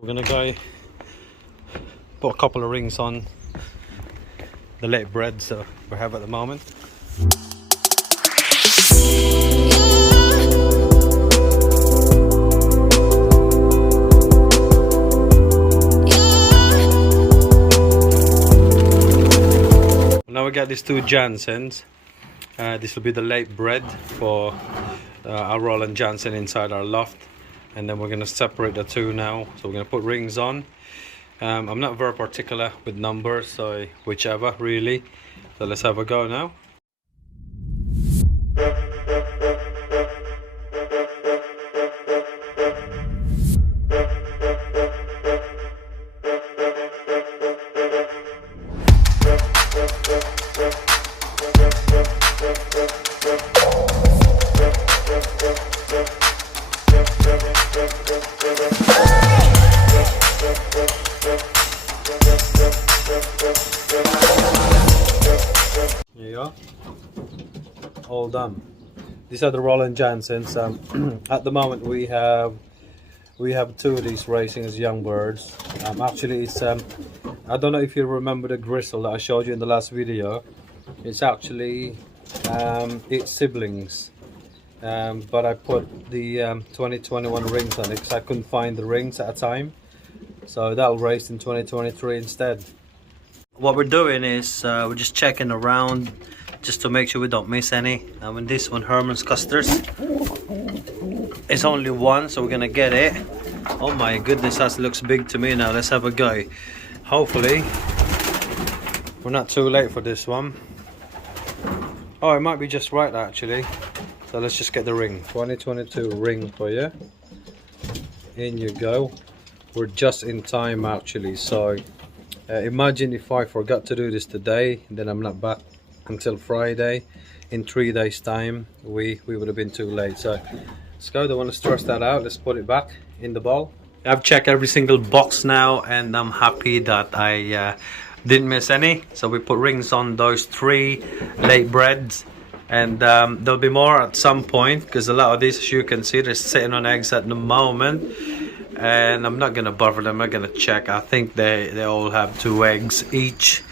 We're gonna go put a couple of rings on the late-bred that we have at the moment. Now we got these two Jansens. This will be the late-bred for our Roland Jansen inside our loft, and then we're going to separate the two now. So we're going to put rings on. I'm not very particular with numbers, so whichever really. So let's have a go now. There you go, all done. These are the Roland Jansens. At the moment we have two of these racing as young birds. Actually it's I don't know if you remember the gristle that I showed you in the last video. It's actually its siblings, but I put the 2021 rings on it because I couldn't find the rings at a time, so that'll race in 2023 instead. What we're doing is we're just checking around just to make sure we don't miss any. And this one, Herman's Custers, it's only one, so we're gonna get it. Oh my goodness, that looks big to me now. Let's have a go. Hopefully we're not too late for this one. Oh, it might be just right actually. So let's just get the ring. 2022 ring for you. In you go. We're just in time actually, so imagine if I forgot to do this today, then I'm not back until Friday. In 3 days time we would have been too late. So let's go. Don't want to stress that out. Let's put it back in the bowl. I've checked every single box now and I'm happy that I didn't miss any. So we put rings on those 3 late-breds, and there'll be more at some point because a lot of these, as you can see, they're sitting on eggs at the moment. And I'm not gonna bother them. I'm gonna check. I think they all have 2 eggs each,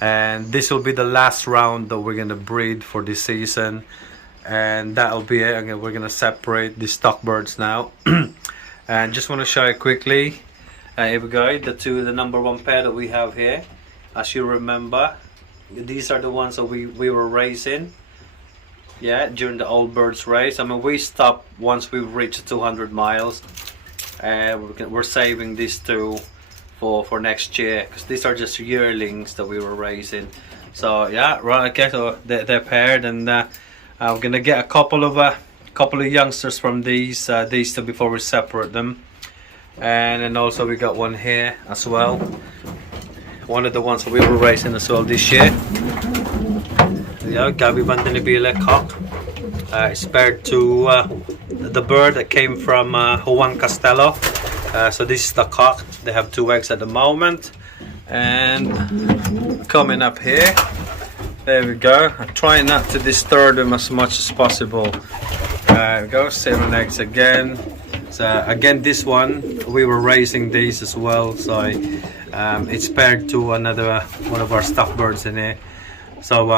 and this will be the last round that we're gonna breed for this season, and that'll be it. And we're gonna separate the stock birds now. And just want to show you quickly. Here we go. The number 1 pair that we have here. As you remember, these are the ones that we were raising. Yeah, during the old birds race. I mean, we stopped once we reached 200 miles. We're saving these two for next year because these are just yearlings that we were raising. So yeah, right, okay, so they're paired, and I'm gonna get a couple of youngsters from these two before we separate them. And then also we got one here as well, one of the ones that we were raising as well this year. Yeah, Gabi van den Biele cock. It's paired to the bird that came from Juan Castello. So this is the cock. They have 2 eggs at the moment. And coming up here, there we go. I try not to disturb them as much as possible. There we go, 7 eggs again. So again, this one we were raising these as well. So it's paired to another one of our stuffed birds in here. So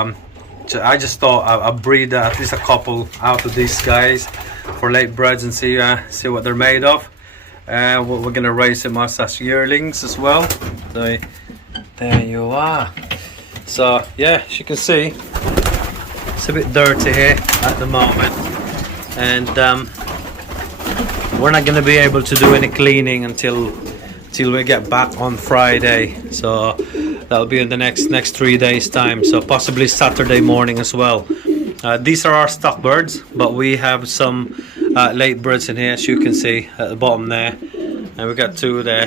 I just thought I'll breed at least a couple out of these guys for late-breds and see what they're made of. We're gonna raise them as yearlings as well. So there you are. So yeah, as you can see, it's a bit dirty here at the moment, and we're not gonna be able to do any cleaning until we get back on Friday. So that'll be in the next 3 days time, so possibly Saturday morning as well. These are our stock birds, but we have some late-breds in here, as you can see at the bottom there, and we got 2 there,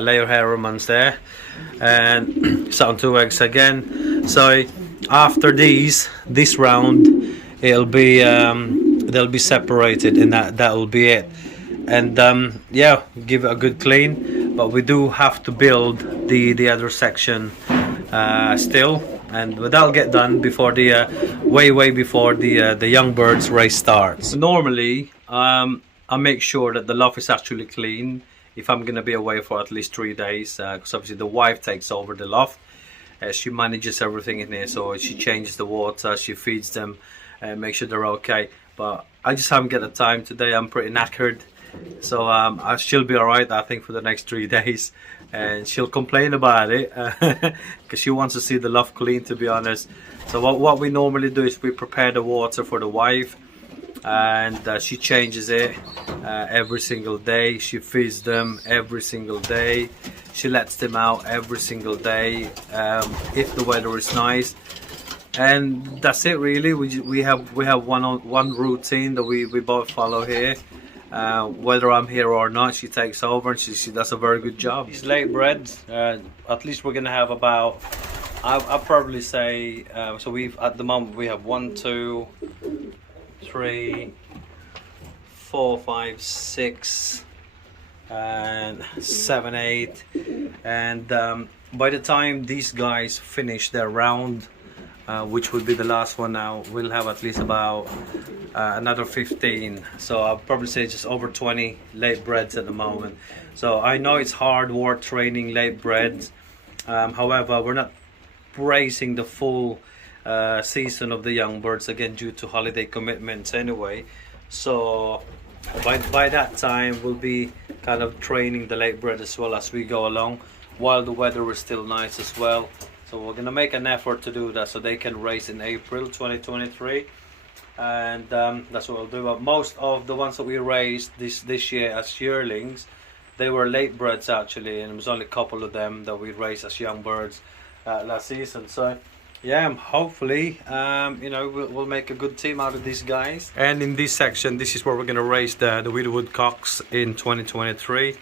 layer hair romans there, and sat on 2 eggs again. So after this round, it'll be they'll be separated, and that'll be it. And yeah, give it a good clean, but we do have to build the other section still, and that'll get done before the way before the young birds race starts. Normally I make sure that the loft is actually clean if I'm gonna be away for at least 3 days, because obviously the wife takes over the loft. She manages everything in here, so she changes the water, she feeds them, and make sure they're okay. But I just haven't got the time today. I'm pretty knackered, so she'll be all right, I think, for the next 3 days. And she'll complain about it because she wants to see the loft clean, to be honest. So what we normally do is we prepare the water for the wife, and she changes it every single day. She feeds them every single day. She lets them out every single day if the weather is nice, and that's it really. We have one routine that we both follow here. Whether I'm here or not, she takes over, and she does a very good job. These late breds, at least we're gonna have about, I'll probably say, so at the moment we have 1, 2, 3, 4, 5, 6, and 7, 8, and by the time these guys finish their round, which will be the last one now, we'll have at least about another 15. So I'll probably say just over 20 late breds at the moment. So I know it's hard work training late breds. However, we're not racing the full season of the young birds again due to holiday commitments anyway. So by that time we'll be kind of training the late bred as well as we go along, while the weather is still nice as well. So we're gonna make an effort to do that so they can race in April 2023, and that's what we'll do. But most of the ones that we raised this year as yearlings, they were late breds actually, and it was only a couple of them that we raised as young birds last season. So yeah, hopefully you know, we'll make a good team out of these guys. And in this section, this is where we're gonna raise the Widowwood cocks in 2023.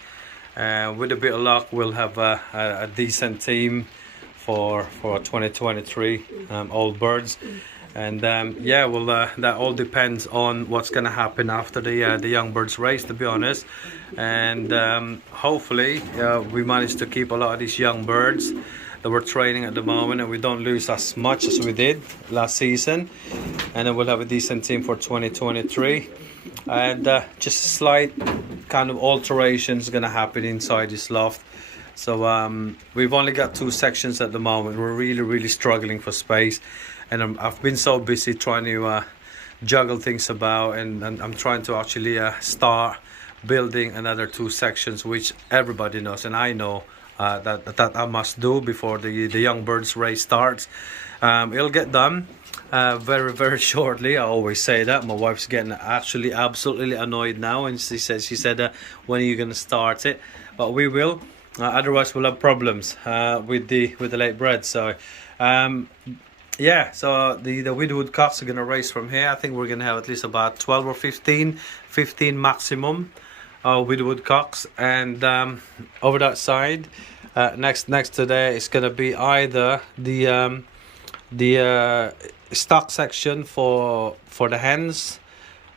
With a bit of luck, we'll have a decent team for 2023 old birds. And yeah, well, that all depends on what's going to happen after the young birds race, to be honest. And hopefully we manage to keep a lot of these young birds that we're training at the moment, and we don't lose as much as we did last season, and then we'll have a decent team for 2023. And just slight kind of alterations going to happen inside this loft. So we've only got 2 sections at the moment. We're really struggling for space, and I've been so busy trying to juggle things about, and I'm trying to actually start building another 2 sections, which everybody knows, and I know that I must do before the young birds race starts. It'll get done very shortly. I always say that. My wife's getting actually absolutely annoyed now, and she said when are you going to start it? But we will. Otherwise we'll have problems with the late bred. So yeah, so the Widowwood cocks are going to race from here. I think we're going to have at least about 12 or 15 maximum Widowwood cocks. And over that side, next to there, it's going to be either the stock section for the hens,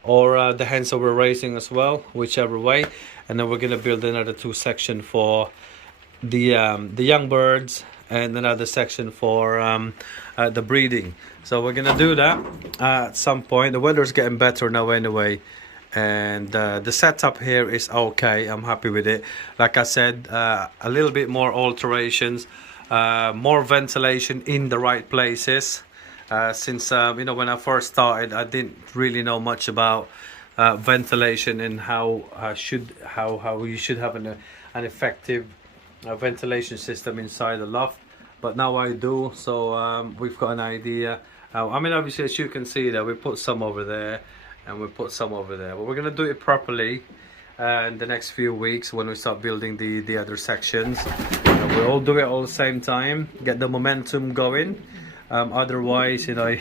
or the hens that we're raising as well, whichever way. And then we're going to build another 2 section for the young birds, and another section for the breeding. So we're going to do that at some point. The weather's getting better now anyway, and the setup here is okay. I'm happy with it. Like I said, a little bit more alterations, more ventilation in the right places. Since you know, when I first started, I didn't really know much about ventilation and how you should have an effective ventilation system inside the loft. But now I do, so we've got an idea. I mean, obviously, as you can see there, we put some over there and we put some over there, but we're going to do it properly in the next few weeks when we start building the other sections. We'll all do it all at the same time, get the momentum going. Otherwise, you know,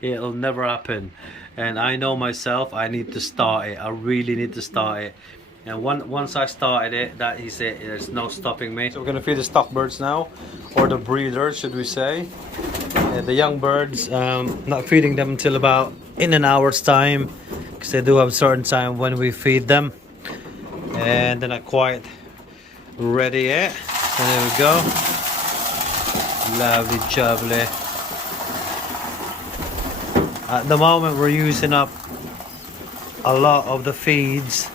it'll never happen. And I know myself, I need to start it. I really need to start it. And once I started it, that is it. There's no stopping me. So we're gonna feed the stock birds now, or the breeders, should we say? The young birds, not feeding them until about in an hour's time, because they do have a certain time when we feed them, and they're not quite ready yet. So there we go. Lovely jubbly. At the moment we're using up a lot of the feeds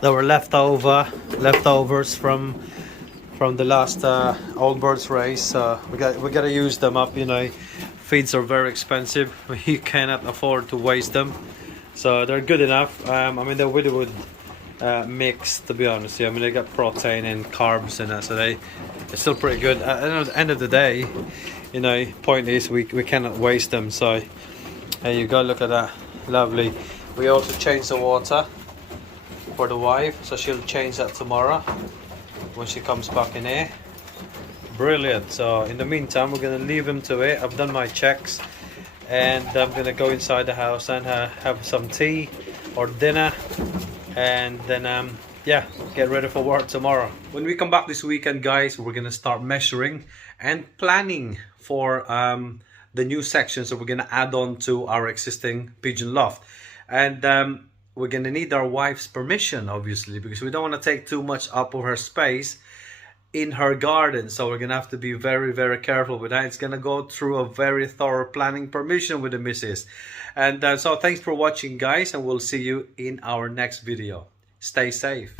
There were leftovers from the last old birds race. So we got to use them up. You know, feeds are very expensive. You cannot afford to waste them. So they're good enough. I mean, they're really good mix, to be honest. Yeah, I mean, they got protein and carbs in it, so they're still pretty good. At the end of the day, you know, point is we cannot waste them. So there you go. Look at that, lovely. We also changed the water for the wife, so she'll change that tomorrow when she comes back in here. Brilliant. So in the meantime, we're gonna leave them to it. I've done my checks, and I'm gonna go inside the house and have some tea or dinner, and then yeah, get ready for work tomorrow. When we come back this weekend, guys, we're gonna start measuring and planning for the new sections that we're gonna add on to our existing pigeon loft. And we're gonna need our wife's permission, obviously, because we don't want to take too much up of her space in her garden. So we're gonna have to be very, very careful with that. It's gonna go through a very thorough planning permission with the missus. And so thanks for watching, guys, and we'll see you in our next video. Stay safe.